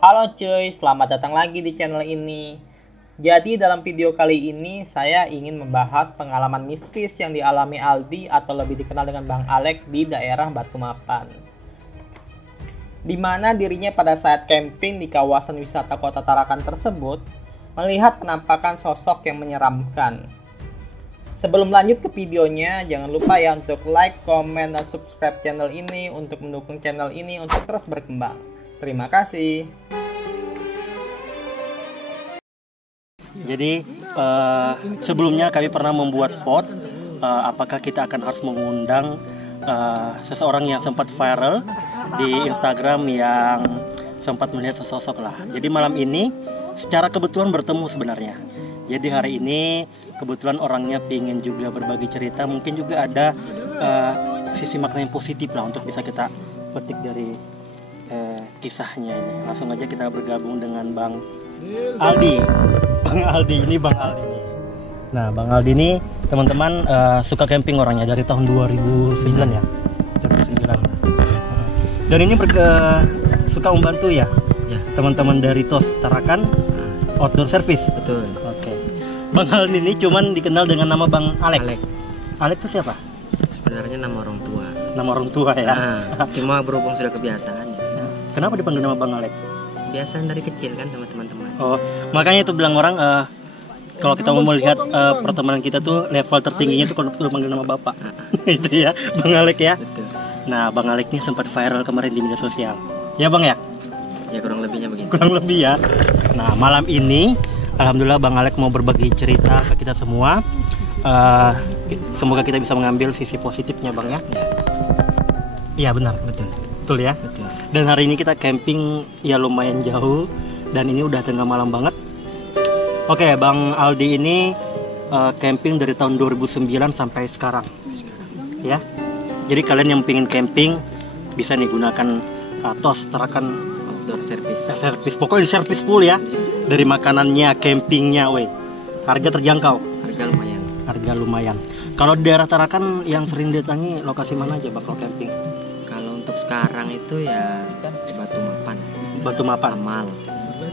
Halo cuy, selamat datang lagi di channel ini. Jadi dalam video kali ini saya ingin membahas pengalaman mistis yang dialami Aldi atau lebih dikenal dengan Bang Alek di daerah Batu Mapan. Di mana dirinya pada saat camping di kawasan wisata Kota Tarakan tersebut melihat penampakan sosok yang menyeramkan. Sebelum lanjut ke videonya, jangan lupa ya untuk like, komen, dan subscribe channel ini untuk mendukung channel ini untuk terus berkembang. Terima kasih. Jadi sebelumnya kami pernah membuat vote apakah kita akan harus mengundang seseorang yang sempat viral di Instagram yang sempat melihat sesosok lah. Jadi malam ini secara kebetulan bertemu sebenarnya. Jadi hari ini kebetulan orangnya pengen juga berbagi cerita, mungkin juga ada sisi makna yang positif lah untuk bisa kita petik dari kisahnya ini. Langsung aja kita bergabung dengan Bang Aldi. Bang Aldi ini. Nah, Bang Aldi ini teman-teman suka camping orangnya dari tahun 2009 ya. 2009. Dan ini suka membantu ya. Teman-teman dari TOS Tarakan Outdoor Service. Betul. Oke. Bang Aldi ini cuman dikenal dengan nama Bang Alek. Alek itu siapa? Sebenarnya nama orang tua. Nama orang tua ya. Cuma berhubung sudah kebiasaan. Kenapa dipanggil nama Bang Alek? Biasa dari kecil kan sama teman-teman. Oh, makanya itu bilang orang kalau kita mau melihat pertemanan kita tuh level tertingginya tuh kalau panggil nama bapak. Itu ya, Bang Alek ya. Betul. Nah, Bang Alek ini sempat viral kemarin di media sosial. Ya, Bang ya? Ya kurang lebihnya begitu. Kurang lebih ya. Nah, malam ini alhamdulillah Bang Alek mau berbagi cerita ke kita semua. Semoga kita bisa mengambil sisi positifnya, Bang ya. Iya, benar. Betul ya. Betul. Dan hari ini kita camping ya lumayan jauh dan ini udah tengah malam banget. Oke, Bang Aldi ini camping dari tahun 2009 sampai sekarang. Ya. Jadi kalian yang pengen camping bisa nih gunakan TOS Tarakan Outdoor Service. Pokoknya service full ya. Dari makanannya, campingnya, harga terjangkau. Harga lumayan. Kalau di daerah Tarakan yang sering didatangi lokasi mana aja bakal camping? Kalau untuk sekarang itu ya Batu Mapan.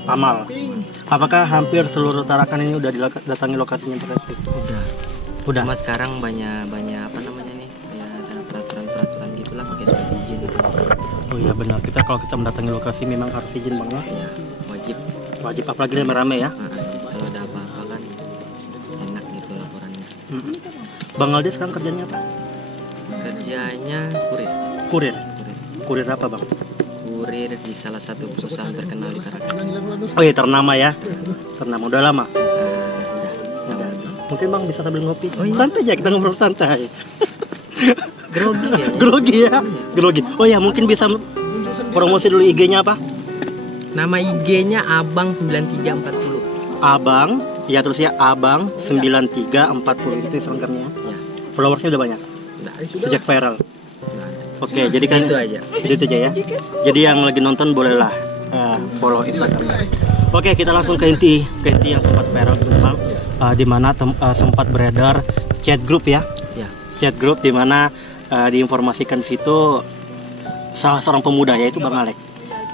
Amal. Apakah hampir seluruh Tarakan ini udah didatangi lokasinya tertentu? Udah. Cuma sekarang banyak apa namanya nih? Ya ada peraturan gitulah pakai surat izin gitu. Oh iya benar. Kalau kita mendatangi lokasi memang harus izin, Bang ya. Ya, Wajib apalagi rame-rame ya. Kalau ada apa-apa kan enak gitu laporannya. Bang Aldi sekarang kerjanya apa? Kerjanya Kurir apa, Bang? Kurir di salah satu perusahaan terkenal di Tarakan. Oh iya, ternama ya. Ternama udah lama. Udah. Mungkin Bang bisa sambil ngopi. Oh, iya. Santai aja, kita ngobrol santai. Grogi ya. Grogi. Oh ya, mungkin bisa promosi dulu IG-nya apa? Nama IG-nya Abang 9340. Abang, ya terus ya Abang 9340 itu Instagramnya. Ya. Followersnya udah banyak. Sejak viral. Oke, jadi kan itu aja ya. Jadi yang lagi nonton bolehlah follow Instagramnya. Oke, kita langsung ke inti yang sempat viral teman-teman. Di mana sempat beredar chat group ya. Chat group di mana diinformasikan di situ salah seorang pemuda yaitu Bang Alek,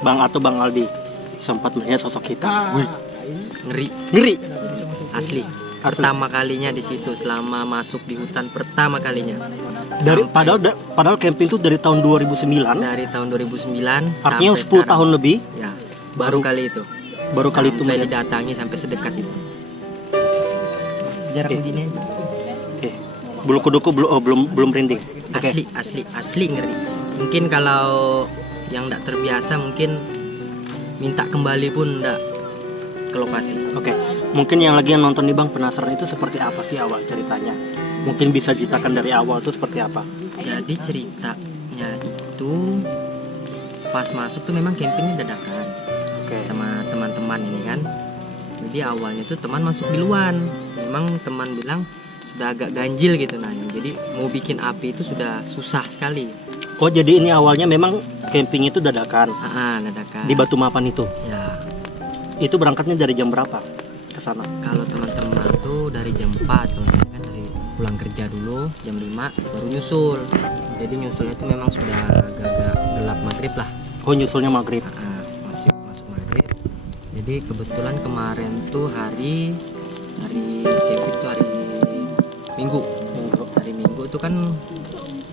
Bang Aldi sempat melihat sosok kita. Ngeri. Asli. Pertama kalinya di situ selama masuk di hutan pertama kalinya. Padahal camping itu dari tahun 2009. Dari tahun 2009. Artinya 10 tahun lebih. Ya. Baru kali itu. Sampai didatangi sampai sedekat itu. Jarak begini. Oke. Bulu kuduku belum merinding. Asli ngeri. Mungkin kalau yang tidak terbiasa mungkin minta kembali pun enggak ke lokasi. Oke. Mungkin yang lagi nonton nih Bang penasaran itu seperti apa sih awal ceritanya? Mungkin bisa ceritakan dari awal itu seperti apa? Jadi ceritanya itu pas masuk tuh memang campingnya dadakan. Sama teman-teman ini kan. Jadi awalnya tuh teman masuk duluan. Memang teman bilang sudah agak ganjil gitu nah. Jadi mau bikin api itu sudah susah sekali. Oh jadi ini awalnya memang camping itu dadakan? Dadakan. Di Batu Mapan itu? Ya. Itu berangkatnya dari jam berapa ke sana? Kalau teman-teman tuh dari jam 4 kan dari pulang kerja dulu jam 5 baru nyusul. Jadi nyusulnya itu memang sudah agak gelap maghrib lah. Oh nyusulnya maghrib? Masuk maghrib Jadi kebetulan kemarin tuh hari camping tuh hari Minggu. Hari Minggu tuh kan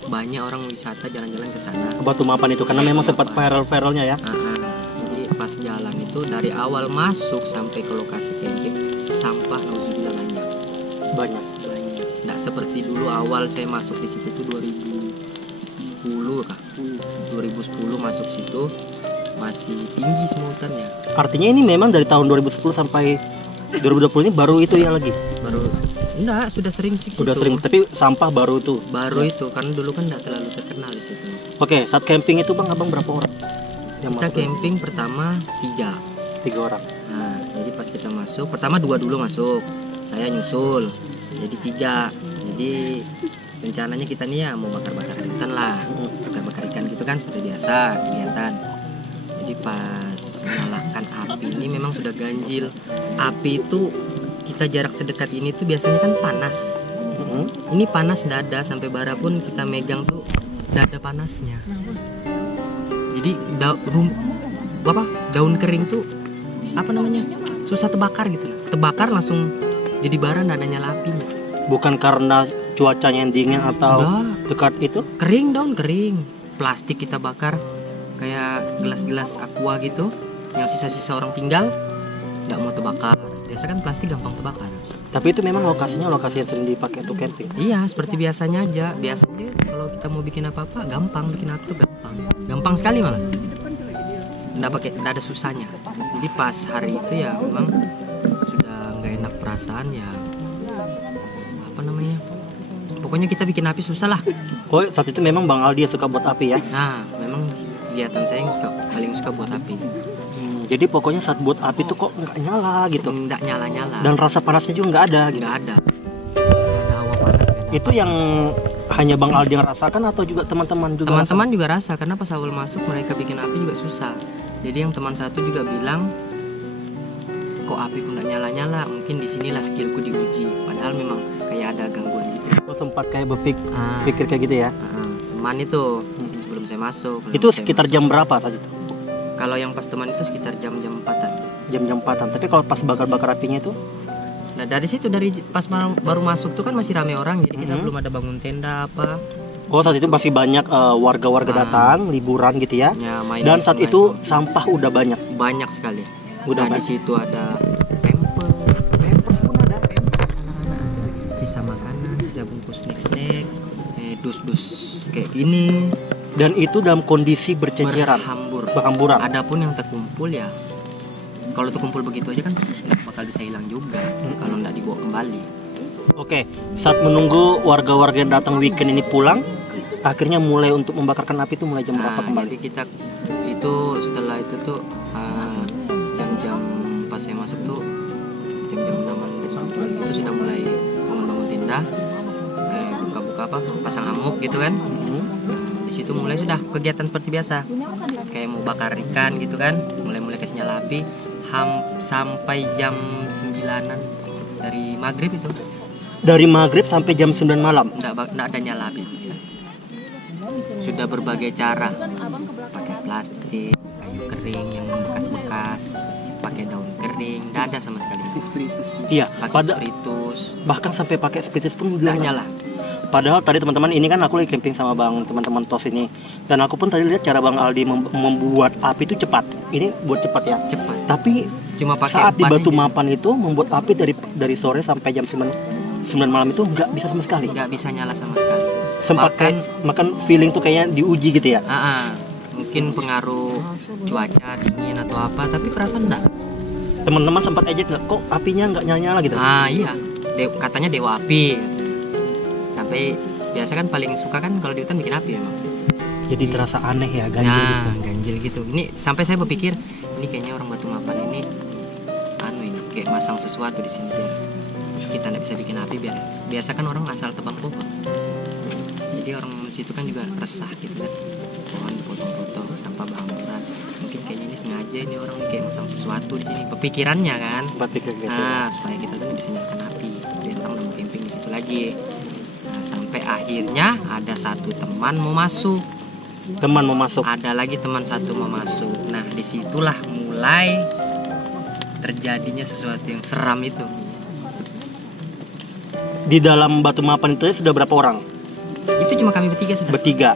banyak orang wisata jalan-jalan ke sana. Ke Batu Mapan itu karena memang sempat viral-viralnya ya. Jadi pas jalan itu dari awal masuk sampai ke lokasi camping sampah nauzubillah Banyak. Nggak seperti dulu awal saya masuk di situ tuh 2010 kah? 2010 masuk situ masih tinggi semua hutannya. Artinya ini memang dari tahun 2010 sampai 2020 ini baru itu ya lagi. Baru enggak, sudah sering sih. Sudah situ. sering, tapi sampah baru itu. Baru itu karena dulu kan enggak terlalu terkenal di situ. Oke, saat camping itu Bang, Abang berapa orang? Yang Kita masuk? camping pertama 3 orang. Nah, jadi pas kita masuk, pertama 2 dulu masuk. Saya nyusul. Jadi 3. Jadi rencananya kita nih ya mau bakar-bakar hutan lah. Bakar-bakar ikan gitu kan seperti biasa kegiatan. Jadi pas menyalakan api ini memang sudah ganjil. Api itu kita jarak sedekat ini tuh biasanya kan panas. Ini panas dada sampai bara pun kita megang tuh dada panasnya. Jadi daun kering tuh apa namanya susah terbakar gitu. Terbakar langsung jadi bara, nggak ada nyala apinya. Bukan karena cuacanya yang dingin atau dekat itu? Kering, daun kering. Plastik kita bakar kayak gelas-gelas aqua gitu yang sisa-sisa orang tinggal nggak mau terbakar. Biasa kan plastik gampang terbakar. Tapi itu memang lokasinya lokasi yang sering dipakai untuk camping. Iya, seperti biasanya aja. Biasanya kalau kita mau bikin apa-apa gampang, bikin api tuh gampang. Gampang sekali malah. Nggak ada susahnya. Jadi pas hari itu ya memang sudah nggak enak perasaan ya. Apa namanya? Pokoknya kita bikin api susah lah. Oh, saat itu memang Bang Aldi yang suka buat api ya? Nah, memang kegiatan saya yang paling suka buat api. Jadi pokoknya saat buat api tuh kok nggak nyala gitu? Nggak nyala-nyala. Dan rasa panasnya juga nggak ada gitu? Nggak ada. Nggak ada hawa panas. Itu yang hanya Bang Aldi yang rasakan atau juga teman-teman juga? Teman-teman juga rasa karena pas awal masuk mereka bikin api juga susah. Jadi yang teman satu juga bilang, kok api pun nggak nyala-nyala, mungkin disinilah skillku diuji. Padahal memang kayak ada gangguan gitu. Oh, sempat kayak berpikir kayak gitu ya? Teman itu sebelum saya masuk. Itu sekitar jam berapa saat itu? Kalau yang pas teman itu sekitar jam-jam 4-an. Jam-jam 4-an. Tapi kalau pas bakar-bakar apinya itu? Nah dari situ, dari pas baru masuk tuh kan masih rame orang, jadi kita belum ada bangun tenda apa. Oh, saat itu masih banyak warga-warga datang liburan gitu ya? Ya, main dan di saat sungai itu sampah udah banyak? Banyak sekali. Udah Nah, di situ ada pampers pun ada, anak-anak, sisa makanan, sisa bungkus snack, dus-dus kayak gini. Dan itu dalam kondisi berceceran, berhamburan. Adapun yang terkumpul ya, kalau terkumpul begitu aja kan nggak bakal bisa hilang juga kalau nggak dibawa kembali. Oke, saat menunggu warga-warga yang datang weekend ini pulang, akhirnya mulai untuk membakarkan api itu mulai jam berapa kembali? Jadi kita itu setelah itu tuh jam-jam pas saya masuk tuh jam-jam 6-an itu sudah mulai bangun-bangun tenda, buka-buka apa, pasang amuk gitu kan. Di situ mulai sudah kegiatan seperti biasa, kayak mau bakar ikan gitu kan, mulai kasih nyala api sampai jam 9-an dari maghrib itu. Dari maghrib sampai jam 9 malam? Nggak ada nyala api sama sekali. Sudah berbagai cara, pakai plastik, kayu kering yang bekas-bekas, pakai daun kering, nggak ada sama sekali. Iya, pakai spiritus. Bahkan sampai pakai spiritus pun nggak nyala. Padahal tadi teman-teman ini kan aku lagi camping sama Bang teman-teman TOS ini, dan aku pun tadi lihat cara Bang Aldi membuat api itu cepat. Ini buat cepat ya. Cepat. Tapi cuma pakai saat di Batu Mapan itu membuat api dari sore sampai jam 9 malam itu nggak bisa sama sekali. Nggak bisa nyala sama sekali. Sempat makan feeling tuh kayaknya diuji gitu ya. Mungkin pengaruh cuaca dingin atau apa, tapi perasaan enggak. Teman-teman sempat ejek nggak, kok apinya nggak nyala gitu? Iya. Katanya dewa api. Sampai biasa kan paling suka kan kalau di hutan bikin api memang. Jadi terasa aneh ya, ganjil gitu. Ganjil gitu. Ini sampai saya berpikir ini kayaknya orang Batu Mapan ini ini kayak masang sesuatu di sini biar kita nggak bisa bikin api. Biasa kan orang asal tebang pohon. Jadi orang situ kan juga resah gitu kan. Pohon dipotong-potong, sampah berhamburan. Mungkin kayaknya ini sengaja ini orang kayak masang sesuatu di sini. Kepikirannya kan. Gitu. Supaya kita tuh bisa nyalakan api. Biar orang udah mau camping di situ lagi. Sampai akhirnya ada satu teman mau masuk. Teman mau masuk. Ada lagi teman satu mau masuk. Nah disitulah mulai terjadinya sesuatu yang seram itu. Di dalam batu mapan itu sudah berapa orang? Itu cuma kami bertiga sudah. Bertiga.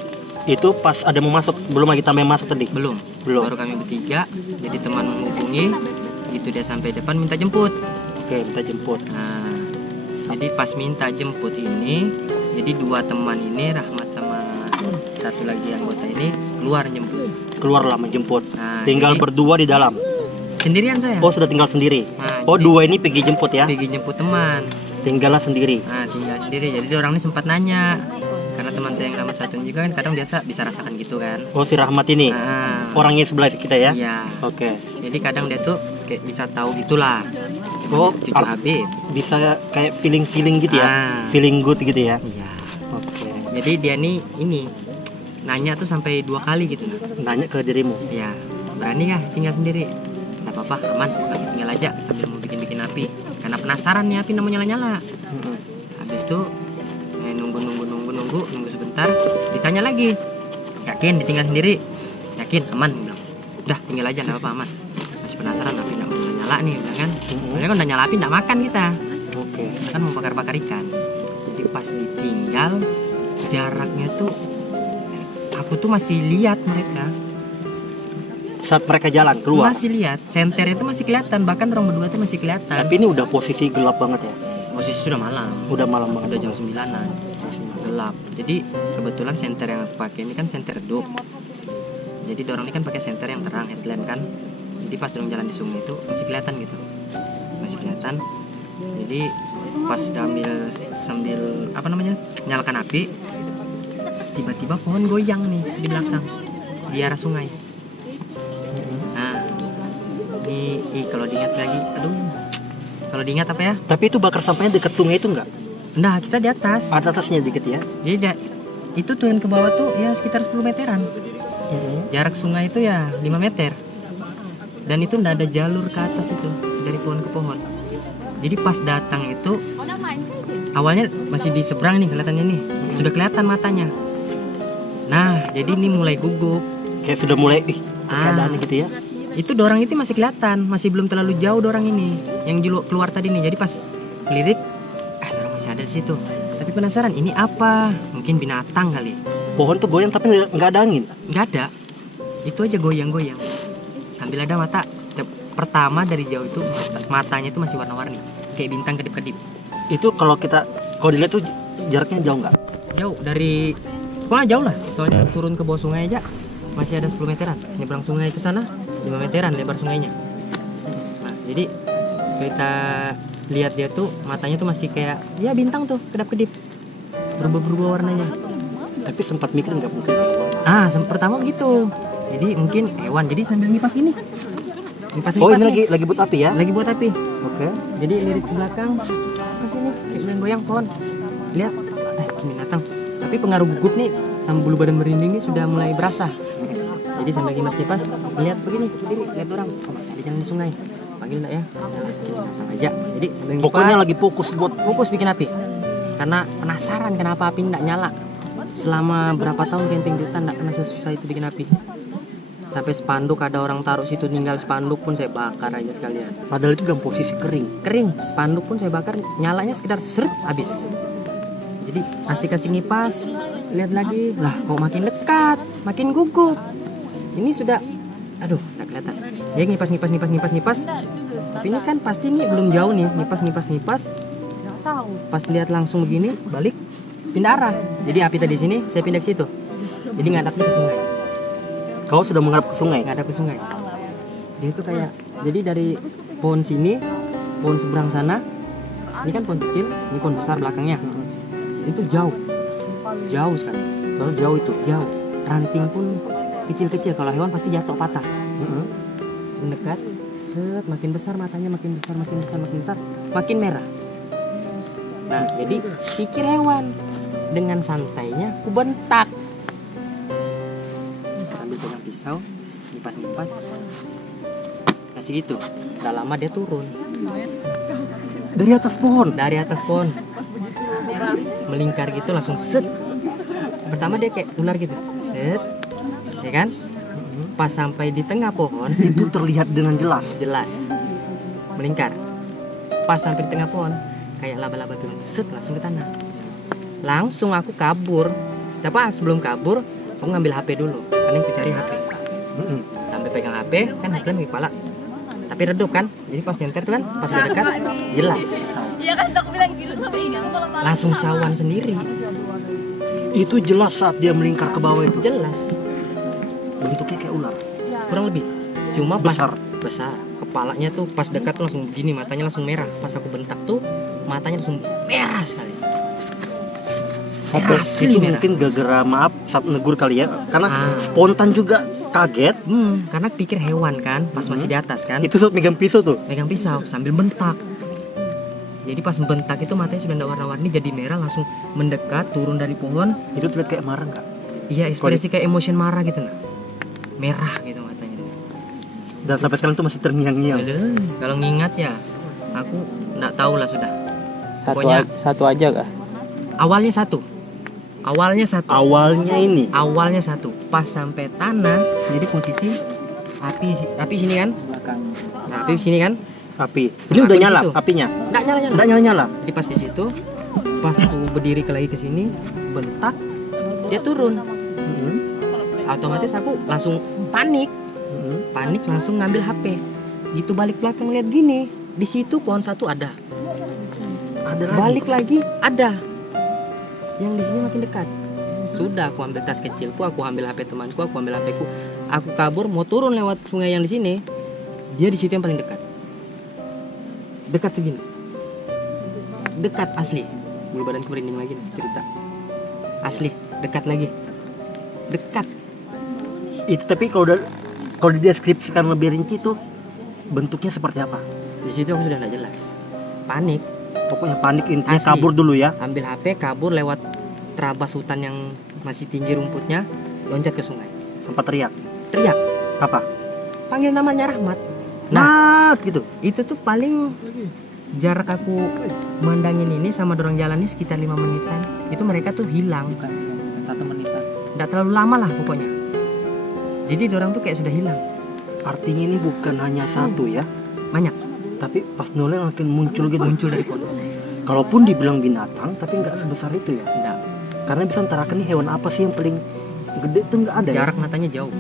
Itu pas ada mau masuk, belum lagi tambah yang masuk tadi? Belum. Baru kami bertiga. Jadi teman menghubungi, itu dia sampai depan minta jemput. Oke, minta jemput. Nah, jadi pas minta jemput ini, jadi dua teman ini, Rahmat sama satu lagi anggota ini keluar jemput. Keluarlah menjemput. Nah, tinggal jadi berdua di dalam. sendirian saya. Oh, sudah tinggal sendiri. Nah, Oh, jadi dua ini pergi jemput ya? pergi jemput teman. Tinggallah sendiri. Nah, tinggal sendiri. Jadi orang ini sempat nanya, karena teman saya yang Rahmat satu ini juga kan kadang biasa bisa rasakan gitu kan. Oh, si Rahmat ini. Nah, Orangnya sebelah kita ya? iya. Oke. Jadi kadang dia tuh kayak bisa tahu gitulah. Oh, Cucu Habib. bisa kayak feeling gitu ya? Ah. Feeling good gitu ya? Iya. Oke. Jadi dia nih ini nanya tuh sampai 2 kali gitu nah. Nanya ke dirimu. Iya. Berani kah tinggal sendiri? Nggak apa-apa, aman. Lagi tinggal aja sambil mau bikin api. Karena penasaran nih api mau nyala-nyala. Habis itu nunggu sebentar. Ditanya lagi. Yakin ditinggal sendiri? Yakin aman bilang. Udah tinggal aja nggak apa-apa aman. Masih penasaran api nggak mau nyala nih bilang kan. Soalnya kan udah nyala api nggak makan kita. Oke. Kan mau bakar-bakar ikan. Jadi pas ditinggal jaraknya tuh aku tuh masih lihat mereka. Saat mereka jalan keluar. Masih lihat, senternya itu masih kelihatan, bahkan orang berdua tuh masih kelihatan. Tapi ini udah posisi gelap banget ya? Posisi sudah malam. Udah malam banget. Udah jam 9-an. Gelap. Jadi kebetulan senter yang aku pakai ini kan senter redup. Jadi dorong ini kan pakai senter yang terang, headlamp kan. Jadi pas dorong jalan di sungai itu masih kelihatan gitu. Masih kelihatan. Jadi pas sambil apa namanya? Nyalakan api, tiba-tiba pohon goyang nih di belakang di arah sungai. Nah, ini kalau diingat lagi, aduh, kalau diingat apa ya? Tapi itu bakar sampahnya dekat sungai itu enggak? Nah, kita di atas. Atasnya dikit ya? Jadi itu turun ke bawah tuh ya sekitar 10 meteran. Jarak sungai itu ya 5 meter. Dan itu nggak ada jalur ke atas itu dari pohon ke pohon. Jadi pas datang itu awalnya masih di seberang nih kelihatannya nih. Sudah kelihatan matanya. Nah, jadi ini mulai gugup. Kayak sudah mulai keadaan gitu ya? Itu dorang itu masih kelihatan, masih belum terlalu jauh dorang ini yang keluar tadi nih. Jadi pas lirik, dorang masih ada di situ. Tapi penasaran ini apa? Mungkin binatang kali. Pohon tuh goyang tapi nggak ada angin? Nggak ada. Itu aja goyang-goyang. Sambil ada mata. Pertama dari jauh itu matanya itu masih warna-warni, kayak bintang kedip-kedip. Itu kalau dilihat tuh jaraknya jauh nggak? Jauh dari, pokoknya jauh lah. Soalnya turun ke bawah sungai aja masih ada 10 meteran. Nyebrang sungai ke sana 5 meteran lebar sungainya. Nah, jadi kita lihat dia tuh matanya tuh masih kayak ya bintang tuh kedap-kedip, berubah-berubah warnanya. Tapi sempat mikir nggak mungkin? Pertama gitu. Jadi mungkin hewan. Jadi sambil ngipas gini. Ngipas Oh, ini lagi buat api ya? Lagi buat api. Oke. Jadi lirik ke belakang. Pas ini kayak goyang pohon. Lihat, binatang. Tapi pengaruh gugup nih sama bulu badan merinding ini sudah mulai berasa. Jadi sambil kipas-kipas lihat begini ke kiri, lihat orang. Oh, masih ada jalan di sungai. Panggil enggak ya? Binatang aja. Jadi sambil ngipas. Pokoknya lagi fokus bikin api. Karena penasaran kenapa api enggak nyala. Selama berapa tahun camping di hutan enggak pernah sesusah itu bikin api. Sampai spanduk ada orang taruh situ, tinggal spanduk pun saya bakar aja sekalian. Padahal itu dalam posisi kering. Spanduk pun saya bakar, nyalanya sekitar seret habis. Jadi kasih ngipas, lihat lagi, lah kok makin dekat, makin gugup. Ini sudah, aduh, nggak kelihatan. Dia ngipas. Tapi ini kan pasti ini belum jauh nih, ngipas. Pas lihat langsung begini, balik, pindah arah. Jadi api tadi sini, saya pindah ke situ. Jadi ngadapnya ke sungai. Kau sudah menghadap ke sungai? Ngadap ke sungai. Dia itu kayak, jadi dari pohon sini, pohon seberang sana, ini kan pohon kecil, ini pohon besar belakangnya. Itu jauh sekali. Baru jauh itu? Jauh. Ranting pun kecil-kecil, kalau hewan pasti jatuh patah. Mendekat, makin besar matanya, makin besar, makin merah. Nah, jadi pikir hewan. Dengan santainya, ku bentak. Sambil pegang pisau, ngipas, kasih gitu. Gak lama dia turun. Dari atas pohon? Melingkar gitu langsung set. Pertama dia kayak ular gitu, set, ya kan? Pas sampai di tengah pohon itu terlihat dengan jelas. melingkar. Pas sampai di tengah pohon, kayak laba-laba turun, set langsung ke tanah. Langsung aku kabur. Tapi sebelum kabur, aku ngambil HP dulu, karena aku cari HP. Sampai pegang HP, kan headlamp di kepala. Tapi redup kan, jadi pas nyenter tuh kan, pas udah dekat, jelas. Iya kan aku bilang gitu sama ini kalau malam Langsung sawan sendiri, Itu jelas saat dia melingkar ke bawah itu. jelas. Bentuknya kayak ular. Kurang lebih. Cuma pas Besar. kepalanya tuh pas dekat tuh langsung gini, matanya langsung merah. Pas aku bentak tuh, matanya langsung merah sekali. Oke, Asli itu merah. mungkin gara-gara maaf saat negur kali ya. Karena Ah. spontan juga kaget. Karena pikir hewan kan, pas masih di atas kan. Itu saat megang pisau tuh. Megang pisau sambil bentak. Jadi pas bentak itu matanya sudah nggak warna-warni, jadi merah, langsung mendekat turun dari pohon. Itu terlihat kayak marah nggak? Iya, ekspresi kayak emotion marah gitu nah. Merah gitu matanya tuh. Dan sampai sekarang tuh masih terngiang-ngiang. Aduh, kalau ngingat ya aku nggak tahu lah sudah. Satu, Pokoknya- satu aja kah? Awalnya satu. Awalnya satu. Pas sampai tanah, jadi posisi api sini kan? Nah, api sini kan? Api. Ini udah Api nyala situ. apinya. Nggak nyala-nyala. Nggak nyala-nyala. Jadi pas di situ, pas aku berdiri lagi ke sini, bentak, dia turun. Otomatis aku langsung panik langsung ngambil HP. Gitu balik belakang lihat gini, di situ pohon satu ada. Ada lagi. Balik lagi ada. Yang di sini makin dekat. Sudah aku ambil tas kecilku, aku ambil HP temanku, aku ambil HP ku. Aku kabur mau turun lewat sungai yang di sini. Dia di situ yang paling dekat. Dekat segini. Dekat asli. Bulu badanku merinding lagi nih cerita. Asli, dekat lagi. Dekat. Itu tapi kalau dideskripsikan lebih rinci tuh bentuknya seperti apa? Di situ aku sudah nggak jelas. Panik, Pokoknya panik, intinya Asli. kabur dulu ya. ambil HP, kabur lewat terabas hutan yang masih tinggi rumputnya, loncat ke sungai. Sempat teriak. Teriak, Apa? panggil namanya Rahmat. Mat gitu. Itu tuh paling jarak aku mandangin ini sama dorong jalan ini sekitar 5 menitan. Itu mereka tuh hilang. 1 menitan. Nggak terlalu lama lah pokoknya. Jadi dorang tuh kayak sudah hilang. Artinya ini bukan hanya satu ya, Banyak tapi pas nolnya langsung muncul gitu. muncul dari pohon. Kalaupun dibilang binatang, tapi nggak sebesar itu ya. Nggak. Karena bisa antarakan nih hewan apa sih yang paling gede tuh nggak ada ya. Jarak matanya jauh.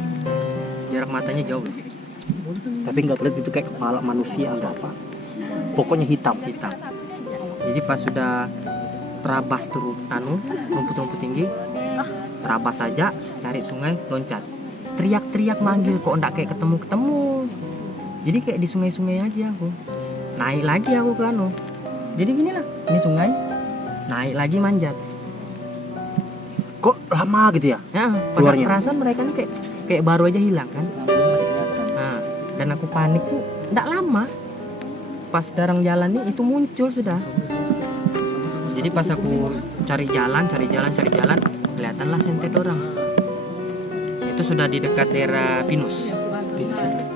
Jarak matanya jauh. Tapi nggak terlihat itu kayak kepala manusia atau apa. Pokoknya hitam. Hitam. Jadi pas sudah terabas turun rumput-rumput tinggi, terabas saja, cari sungai, loncat. Teriak-teriak manggil, kok enggak kayak ketemu-ketemu. Jadi kayak di sungai-sungai aja aku. Naik lagi aku ke anu. Jadi gini lah, ini sungai, naik lagi manjat. Kok lama gitu ya? Nah, Keluarnya. perasaan mereka nih kayak baru aja hilang kan. Nah, dan aku panik tuh enggak lama. Pas darang jalan nih itu muncul sudah. Jadi pas aku cari jalan, kelihatanlah sentet orang. Itu sudah di dekat daerah Pinus.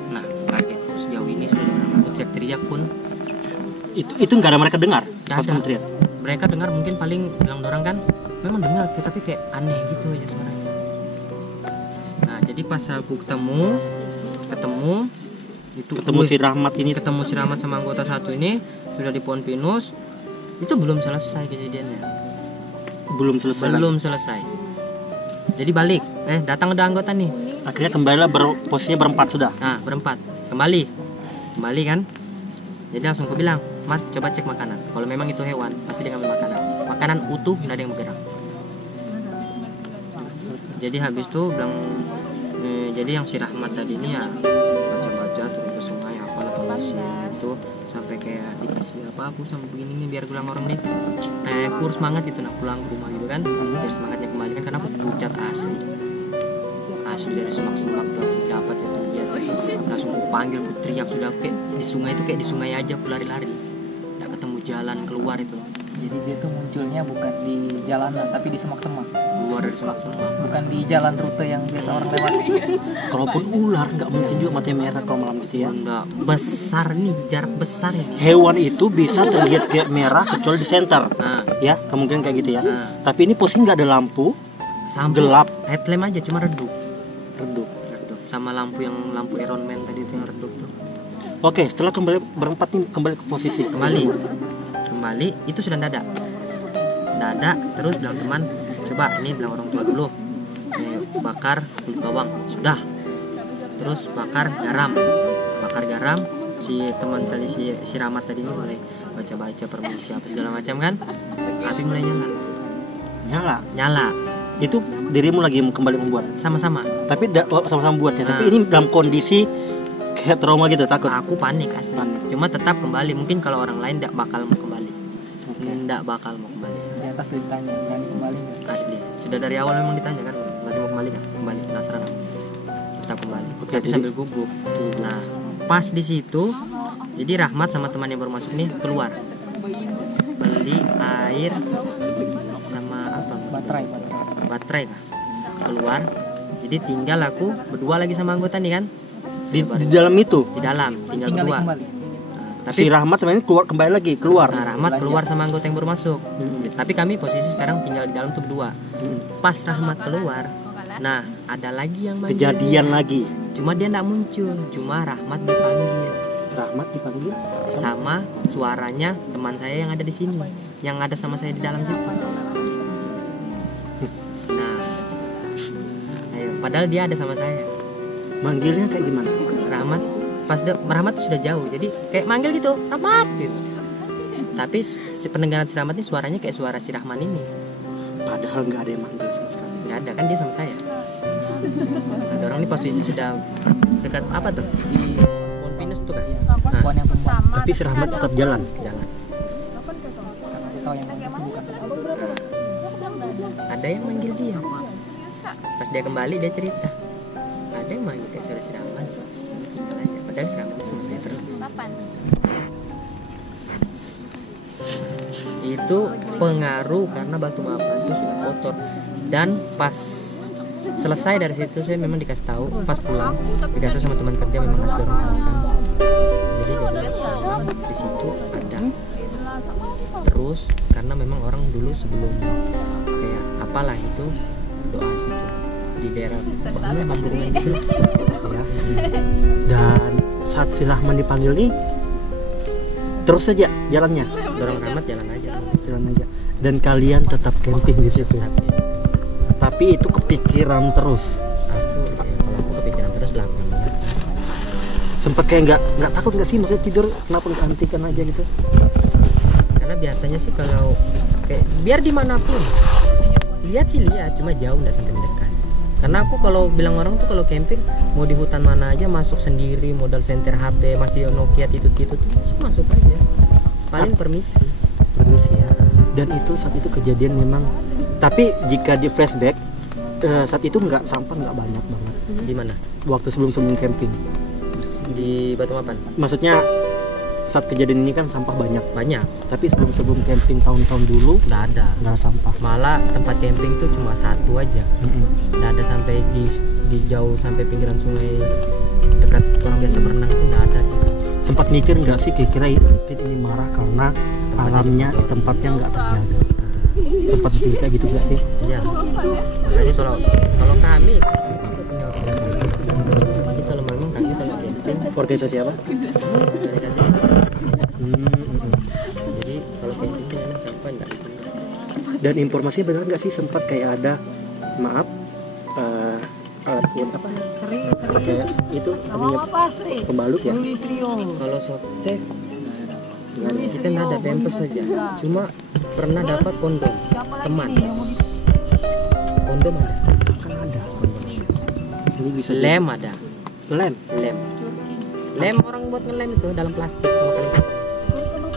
Nah, kaget sejauh ini sudah aku teriak-teriak pun Itu nggak ada mereka dengar pas ada. kamu teriak. Mereka dengar mungkin paling bilang dorang kan memang dengar tapi kayak aneh gitu aja suaranya. Nah, jadi pas aku ketemu itu Ketemu si Rahmat ini. ketemu si Rahmat sama anggota satu ini sudah di pohon pinus. Itu belum selesai kejadiannya. Belum selesai. Belum selesai. Jadi balik. Datang ada anggota nih. Akhirnya kembalilah posisinya berempat sudah. Nah, berempat. Kembali kan. Jadi langsung aku bilang, Mat, coba cek makanan. Kalau memang itu hewan, pasti dia ngambil makanan. Makanan utuh, nggak ada yang bergerak. Jadi habis itu bilang, jadi yang si Rahmat tadi ini ya baca-baca turun ke sungai apalah kondisi itu sampai kayak dikasih apa aku sama begini nih biar bilang orang nih kur semangat gitu nak pulang ke rumah gitu kan biar semangatnya kembali kan karena aku pucat asli dari semak-semak tuh aku dapat itu dia tuh langsung aku panggil aku teriak sudah aku kayak di sungai itu kayak di sungai aja aku lari-lari nggak ketemu jalan keluar itu. Jadi dia tuh munculnya bukan di jalanan tapi di semak-semak. Keluar dari semak-semak. Bukan di jalan rute yang biasa orang lewat. Kalaupun ular nggak mungkin juga matanya merah kalau malam gitu ya. Enggak besar nih, jarak besar ini. Hewan itu bisa terlihat kayak merah kecuali di center. Nah, Ya, kemungkinan kayak gitu ya. nah. Tapi ini posisi nggak ada lampu, Sampai gelap, headlamp aja cuma redup. redup. Sama lampu Iron Man tadi itu yang redup tuh. Oke, setelah kembali berempat nih, kembali ke posisi. Kembali itu sudah dadak terus bilang teman, coba ini bilang orang tua dulu, bakar kulit bawang, sudah, terus bakar garam, si teman tadi si Rahmat tadi ini mulai baca permisi apa segala macam kan, api mulai nyala. Itu dirimu lagi kembali membuat sama-sama, tapi sama-sama buatnya. Tapi ini dalam kondisi kayak trauma gitu, takut. Aku panik asli. Cuma tetap kembali. Mungkin kalau orang lain tidak bakal mau kembali. Tidak bakal mau kembali. Di atas ditanya, berani kembali nggak? Asli. Sudah dari awal memang ditanya kan, masih mau kembali nggak? Kembali, penasaran. Tetap kembali. Tapi sambil gugup. Nah, pas di situ, jadi Rahmat sama teman yang baru masuk nih keluar, beli air sama apa? Baterai kah? Keluar. Jadi tinggal aku berdua lagi sama anggota nih kan. Di dalam itu? Di dalam, tinggal berdua. Tapi si Rahmat sebenarnya kembali lagi keluar. Nah, Rahmat keluar sama anggota yang baru masuk. Tapi kami posisi sekarang tinggal di dalam tuh berdua. Pas Rahmat keluar, nah ada lagi yang manggil. Kejadian lagi. Cuma dia enggak muncul, cuma Rahmat dipanggil. Sama suaranya teman saya yang ada di sini, yang ada sama saya di dalam situ. Nah, padahal dia ada sama saya. Manggilnya kayak gimana? Rahmat tuh sudah jauh, jadi kayak manggil gitu, Rahmat gitu. Tapi si pendengaran si Rahmat ini suaranya kayak suara si Rahman ini. Padahal nggak ada yang manggil sama sekali. Nggak ada, kan dia sama saya. Ada orang ini posisi sudah dekat apa tuh? Di pohon pinus tuh kan? Pohon yang tumbang. Tapi si Rahmat tetap jalan. Karena dia tahu yang manggil itu bukan. Ada yang manggil dia. Pas dia kembali dia cerita. Ada yang manggil kayak suara si Rahman. Padahal si Rahman sama saya terus. Itu pengaruh karena batu mapan itu sudah kotor. Dan pas selesai dari situ saya memang dikasih tahu, pas pulang dikasih sama teman kerja, memang kasih orang tahu kan. Jadi memang di situ ada. Terus karena memang orang dulu sebelum kayak apalah itu doa situ di daerah pokoknya Mamburungan gitu ya. Dan saat si Rahman dipanggil nih terus saja jalannya. Dorong Rahmat jalan aja. Dan kalian tetap camping di situ. Tapi itu kepikiran terus. Kalau aku kepikiran terus lah. Sempet kayak nggak takut nggak sih, maksudnya tidur kenapa nggak hentikan aja gitu? Karena biasanya sih kalau kayak biar dimanapun lihat, cuma jauh nggak sampai mendekat. Karena aku kalau bilang orang tuh kalau camping mau di hutan mana aja masuk sendiri, modal senter HP masih Nokia tuh masuk aja. Paling permisi ya. Dan itu saat itu kejadian memang. Tapi jika di flashback saat itu sampah nggak banyak banget. Di mana? Waktu sebelum camping. Di Batu Mapan. Maksudnya saat kejadian ini kan sampah banyak. Tapi sebelum camping tahun-tahun dulu nggak ada sampah. Malah tempat camping tuh cuma satu aja. Nggak ada sampai di jauh sampai pinggiran sungai dekat orang biasa berenang tuh nggak ada. Sempat mikir nggak sih kira-kira ini marah karena alamnya tempatnya nggak terjaga? Sempat mikir kayak gitu nggak sih? Iya. Jadi kalau kami kalau memang kami kalau camping organisasi apa? Organisasi. Jadi kalau camping itu memang sampah nggak ditinggal. Dan informasinya benar nggak sih sempat kayak ada pakai itu pembalut ya? Kalau softtek kita nggak ada pempes saja, cuma pernah dapat kondom teman. Kondom ada. Kan ada kondom. Ini bisa lem ada. Lem orang buat ngelem itu dalam plastik sama kali.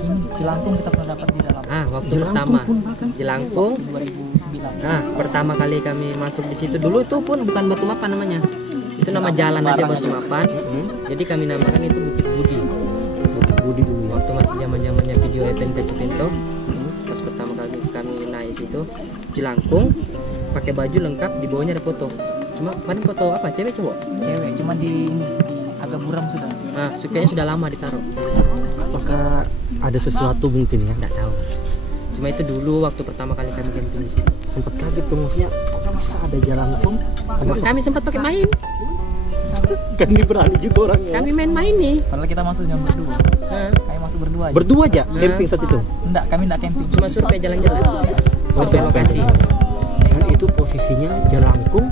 Ini jelangkung kita pernah dapat di dalam. Waktu pertama jelangkung 2009. Pertama kali kami masuk di situ dulu itu pun bukan Batu Mapan namanya. Itu nama jalan aja Batu Mapan. Jadi kami namakan itu Bukit Budi dulu. Waktu masih zaman-zamannya video event Kacupinto. Pas pertama kali kami naik situ jelangkung pakai baju lengkap, di bawahnya ada foto. Cuma paling foto apa? Cewek cowok? Cewek, cuma di agak buram sudah. Kayaknya sudah lama ditaruh. Apakah ada sesuatu mungkin ya? Nggak tahu. Cuma itu dulu waktu pertama kali kami camping di situ. Sempat kaget tuh, maksudnya kok bisa ada jelangkung? Kami sempat pakai main. Kami berani juga orangnya. Kami main-main nih. Padahal kita masuknya berdua. Kami masuk berdua aja. Berdua aja camping saat itu. Enggak, kami enggak camping. Cuma survei jalan-jalan. Survei lokasi. Dan itu posisinya jelangkung,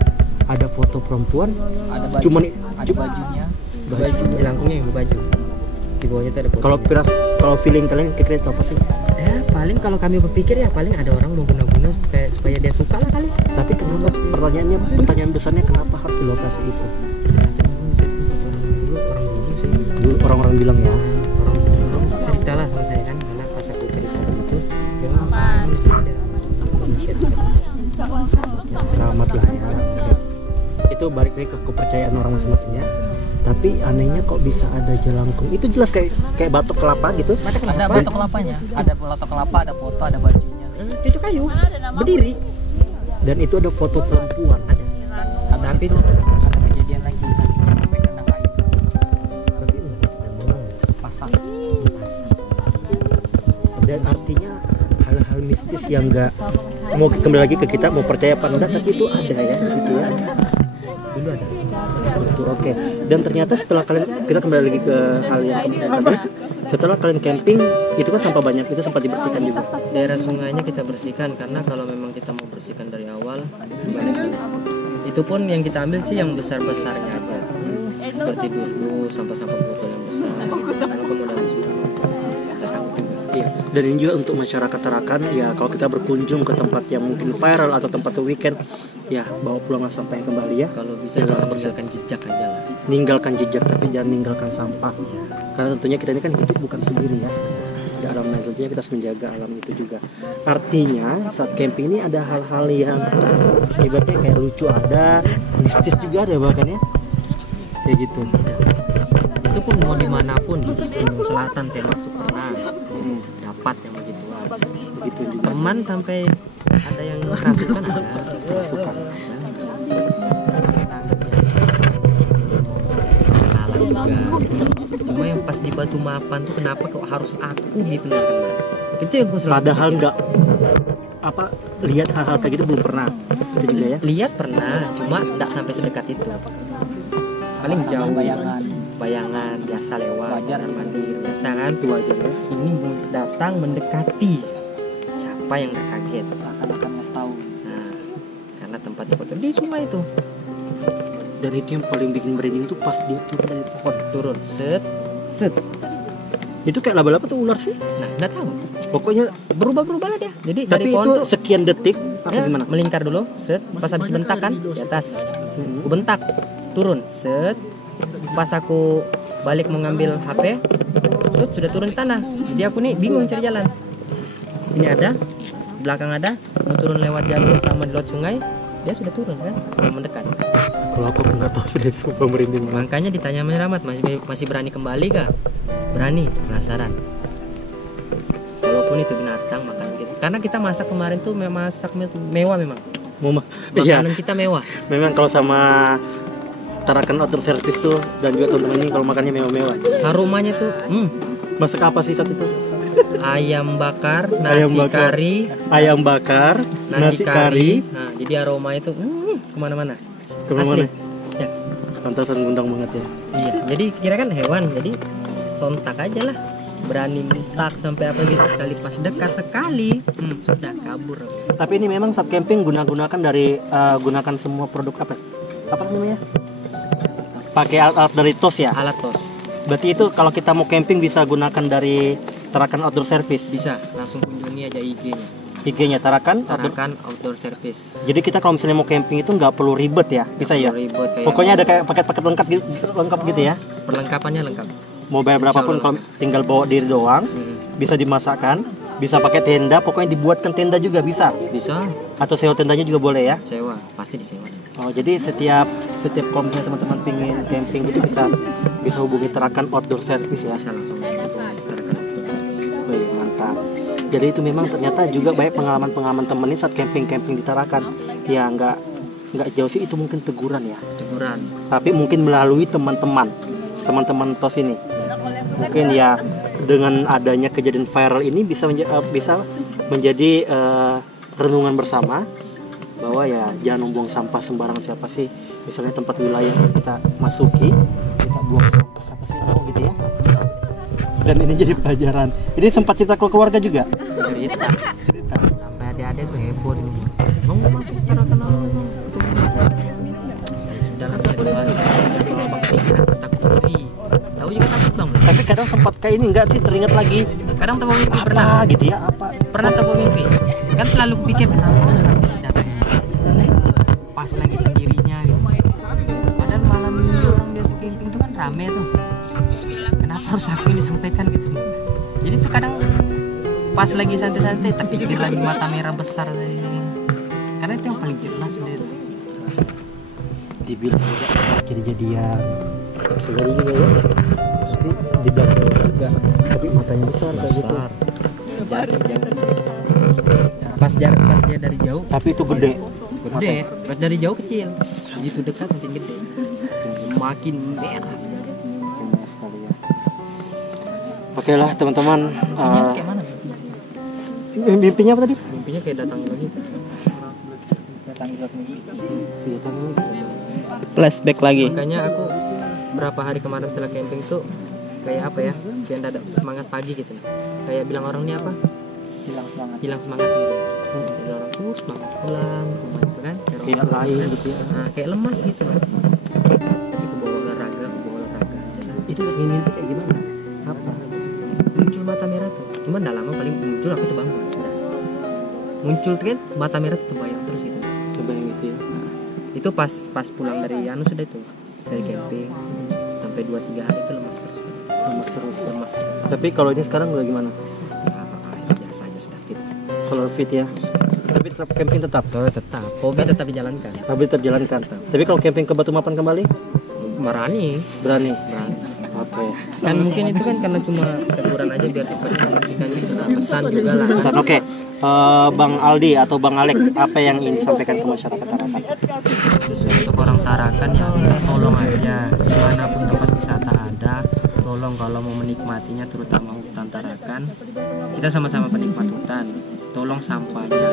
ada foto perempuan, Ada baju, cuman ada bajunya. Baju jelangkungnya yang berbaju. Di bawahnya tuh ada foto. kalau feeling kalian kira-kira itu apa sih? Paling kalau kami berpikir ya paling ada orang mau guna-guna supaya dia suka lah kali. Tapi kenapa pertanyaan besarnya kenapa harus di lokasi itu? Dulu orang-orang bilang ya. Orang cerita lah sama saya kan, karena pas aku cerita begitu dia ngomong di sini ada Keramat lah ya. Itu balik lagi ke kepercayaan orang masing-masingnya. Tapi anehnya kok bisa ada jelangkung? Itu jelas kayak batok kelapa gitu. Ada batok kelapanya. Ada batok kelapa, ada foto, ada bajunya. cucu kayu berdiri. Dan itu ada foto perempuan. Tapi itu ada kejadian lagi sampai kena kayu. Pasang. Dan artinya hal-hal mistis yang nggak mau kembali lagi ke kita mau percaya apa enggak, tapi itu ada ya di situ ya. Dulu ada. Betul, oke. Dan ternyata setelah kita kembali lagi ke hal yang tadi, setelah kalian camping itu kan sampah banyak, itu sempat dibersihkan juga. Daerah sungainya kita bersihkan karena kalau memang kita mau bersihkan dari awal itu pun yang kita ambil sih yang besar-besarnya aja, seperti dus-dus, sampah-sampah botol yang besar. Kalau kemudian kita sanggup juga. Iya. Dan ini juga untuk masyarakat Tarakan ya, kalau kita berkunjung ke tempat yang mungkin viral atau tempat weekend ya, bawa pulang sampah kembali ya. Kalau bisa jangan tinggalkan jejak aja lah. Ninggalkan jejak tapi jangan ninggalkan sampah. Karena tentunya kita ini kan hidup bukan sendiri ya. Ada alam lain, tentunya kita harus menjaga alam itu juga. Artinya saat camping ini ada hal-hal yang ibaratnya kayak lucu ada, mistis juga ada bahkan ya. Kayak gitu. Itu pun mau dimanapun di Timur Selatan saya masuk pernah dapat yang begituan. Begitu juga. Teman sampai ada yang kerasukan ada. Kerasukan. Salah juga. Cuma yang pas di Batu Mapan tuh kenapa kok harus aku gitu yang kena. Itu yang gue selalu Padahal pikir. nggak apa lihat hal-hal kayak gitu belum pernah. Itu juga ya. Lihat pernah, cuma nggak sampai sedekat itu. Paling jauh bayangan biasa lewat Wajar. mandi biasa kan. Itu aja ya. Ini datang mendekati. Siapa yang nggak kaget? Seakan-akan nggak tahu. Nah, karena tempatnya kotor di sungai itu. Dan itu yang paling bikin merinding tuh pas dia turun dari pohon. Turun, set. Itu kayak laba-laba tuh ular sih. Nah, nggak tahu. Pokoknya Berubah-berubah lah dia. Jadi tapi dari pohon itu tuh sekian detik apa ya, gimana? melingkar dulu, set. Pas habis bentak kan di atas. Aku bentak, turun, set. Pas aku balik mau ngambil HP, set, sudah turun di tanah. Jadi aku nih bingung cari jalan. Ini ada, belakang ada, mau turun lewat jalur utama di laut sungai, dia sudah turun kan, mau mendekat. Kalau aku nggak tahu deh pemerintah. Makanya ditanya sama Rahmat, masih berani kembali kah? Berani, penasaran. Walaupun itu binatang makanya gitu. Karena kita masak kemarin tuh masak mewah memang. Iya, Makanan kita mewah. memang kalau sama Tarakan Outdoor Service tuh dan juga teman-teman ini kalau makannya mewah-mewah. Aromanya tuh, Masak apa sih saat itu? ayam bakar, Ayam nasi bakar. kari, Ayam bakar, nasi kari. Nah, jadi aroma itu kemana-mana. Kemana-mana? Asli. Ya, Pantasan ngundang banget ya. iya. Jadi kira kan hewan, jadi sontak aja lah. Berani bentak sampai apa gitu sekali pas dekat sekali, sudah kabur. Tapi ini memang saat camping gunakan gunakan semua produk apa namanya? Pakai alat dari TOS ya. Alat tos Berarti itu kalau kita mau camping bisa gunakan dari Tarakan Outdoor Service. bisa langsung kunjungi aja IG-nya. IG-nya Tarakan Outdoor. Tarakan Outdoor Service. Jadi kita kalau misalnya mau camping itu nggak perlu ribet ya, bisa ya. Ribet kayak Pokoknya ada kayak paket-paket lengkap gitu ya. perlengkapannya lengkap. Mau bayar berapapun Insya Allah. kalau tinggal bawa diri doang, bisa dimasakkan, bisa pakai tenda, pokoknya dibuatkan tenda juga bisa. Bisa Atau sewa tendanya juga boleh ya. sewa, pasti disewa. Oh, jadi setiap kalau misalnya teman-teman pingin camping itu bisa hubungi Tarakan Outdoor Service ya. Bisa langsung Tarakan Outdoor Service. Wih, mantap. Jadi itu memang ternyata juga banyak pengalaman temenin saat camping di Tarakan. Ya nggak jauh sih, itu mungkin teguran ya. Teguran. Tapi mungkin melalui teman-teman TOS ini. Mungkin ya dengan adanya kejadian viral ini bisa menjadi renungan bersama bahwa ya jangan membuang sampah sembarang. Siapa sih misalnya tempat wilayah yang kita masuki, kita buang sampah apa sih mau gitu ya. Dan ini jadi pelajaran. Ini sempat cerita ke keluarga juga. Cerita. Cerita. Sampai adik-adik tuh heboh ini. Kamu masuk cara kenal. Sudahlah saya keluar. Kalau bang pikir takut sendiri. Tahu juga takut dong. Tapi kadang sempat kayak ini enggak sih teringat lagi Kadang terbawa mimpi pernah. apa gitu ya apa. Pernah terbawa mimpi. Kan selalu pikir kenapa harus sampai datang pas lagi sendirinya gitu. Padahal malam minggu orang biasa camping itu kan rame tuh. Kenapa harus aku yang disampaikan gitu. Jadi tuh kadang pas lagi santai-santai terpikir lagi mata merah besar tadi. Karena itu yang paling jelas udah itu. Dibilang juga kejadian segala juga ya. Pasti dibilang juga tapi matanya besar kayak gitu. Pas dia dari jauh Tapi itu gede. gede, pas dari jauh kecil. Begitu dekat makin gede. Makin merah. Sekali ya. Oke lah teman-teman. Kayak mana? Mimpinya apa tadi? Mimpinya kayak datang lagi. Flashback lagi. Makanya aku berapa hari kemarin setelah camping tuh kayak apa ya? Kayak ada semangat pagi gitu. Kayak bilang orang ini apa? Hilang semangat gitu. Jadi orang tuh semangat pulang rumah gitu kan. Kayak lain gitu ya. Nah, kayak lemas gitu kan. Tapi aku bawa olahraga aja lah. Itu yang mimpi kayak gimana? Apa? Muncul mata merah tuh. Cuma udah lama paling muncul aku tuh bangun. Sudah. Muncul tuh kan mata merah tuh terbayang terus gitu. Kebayang gitu ya. Itu pas pulang dari anu sudah itu dari camping sampai 2-3 hari itu lemas terus. Lemas terus. Tapi kalau ini sekarang udah gimana? Biasa aja sudah fit. Solar fit ya. Tapi tetap camping tetap. Tetap hobi tetap dijalankan. Hobi terjalankan. Tapi kalau camping ke Batu Mapan kembali Berani. berani. Oke. Kan mungkin itu kan karena cuma teguran aja biar diperhatikan pesan juga lah. Oke. Bang Aldi atau Bang Alek, apa yang ingin disampaikan ke masyarakat Tarakan? Terus untuk orang Tarakan ya minta tolong aja dimanapun tempat wisata ada, tolong kalau mau menikmatinya terutama hutan Tarakan, kita sama-sama penikmat hutan, tolong sampahnya,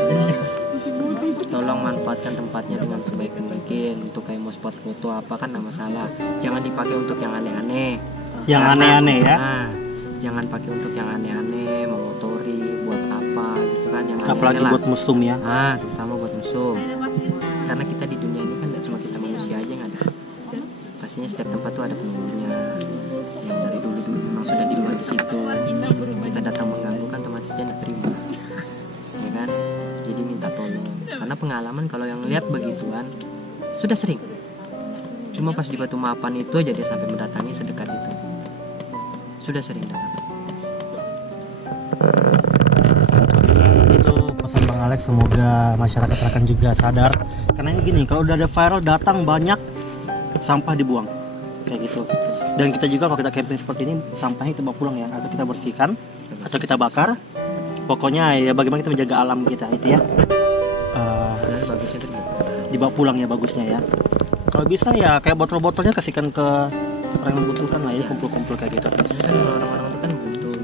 tolong manfaatkan tempatnya dengan sebaik mungkin. Untuk kayak mau spot foto apa kan nggak masalah, jangan dipakai untuk yang aneh-aneh. Yang aneh-aneh ya. Nah, jangan pakai untuk yang aneh-aneh, mengotori buat apa gitu kan, yang aneh-aneh Apalagi lah. buat museum ya. Nah, terutama buat musuh. Karena kita di dunia ini kan tidak cuma kita manusia aja yang ada. Pastinya setiap tempat tuh ada penghulunya. Yang dari dulu-dulu memang sudah di luar di situ. Kita datang mengganggu kan otomatis dia tidak terima. Ya kan? Jadi minta tolong. Karena pengalaman kalau yang lihat begituan sudah sering. Cuma pas di Batu Mapan itu aja dia sampai mendatangi sedekat itu. Sudah sering datang. Itu pesan Bang Alex, semoga masyarakat akan juga sadar. Karena ini gini, kalau udah ada viral datang banyak sampah dibuang kayak gitu. Dan kita juga kalau kita camping seperti ini sampahnya kita bawa pulang ya, atau kita bersihkan atau kita bakar. Pokoknya ya bagaimana kita menjaga alam kita itu ya. Bagusnya tuh gitu. Dibawa pulang ya bagusnya ya. Kalau bisa ya kayak botol-botolnya kasihkan ke orang yang membutuhkan lah ya, kumpul-kumpul kayak gitu. Kan orang-orang itu kan butuh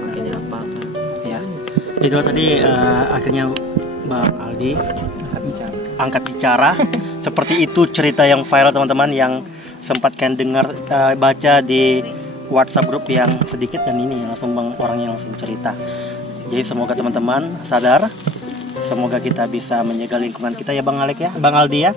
makanya apa kan. Ya. Itu tadi akhirnya Bang Aldi angkat bicara. Seperti itu cerita yang viral teman-teman, yang sempat kan dengar baca di WhatsApp grup yang sedikit, dan ini langsung orang yang langsung cerita. Jadi semoga teman-teman sadar, semoga kita bisa menjaga lingkungan kita ya Bang Alek ya, Bang Aldi ya.